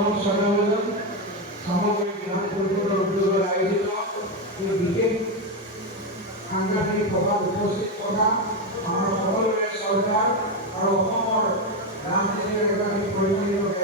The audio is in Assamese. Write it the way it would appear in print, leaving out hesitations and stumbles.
মৰম শ্ৰদ্ধাভাজন সামগ্ৰী বিধান পৰিষদৰ উদ্যোগত আয়োজিত এই বিশেষ সাংঘাতিক সভাত উপস্থিত থকা আমাৰ সকলোৰে চৰকাৰ আৰু অসমৰ ৰাজনীতিৰ এগৰাকী পৰিগণিত